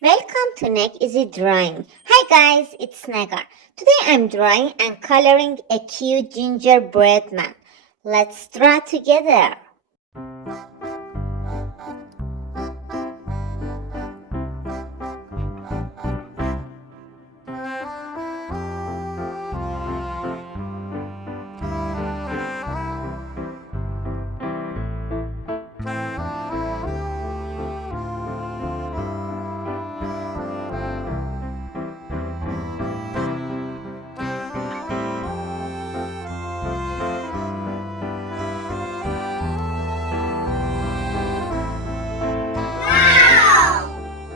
Welcome to NegEasyDrawing. Hi guys, it's Negar. Today I'm drawing and coloring a cute gingerbread man. Let's draw together.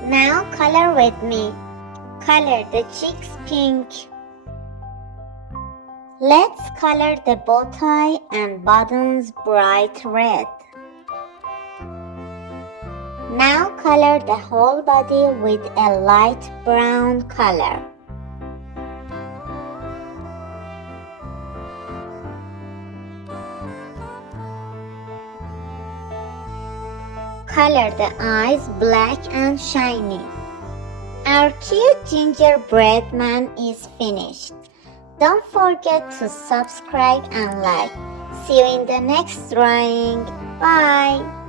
Now color with me. Color the cheeks pink. Let's color the bow tie and buttons bright red. Now color the whole body with a light brown color. Color the eyes black and shiny. Our cute gingerbread man is finished. Don't forget to subscribe and like. See you in the next drawing. Bye!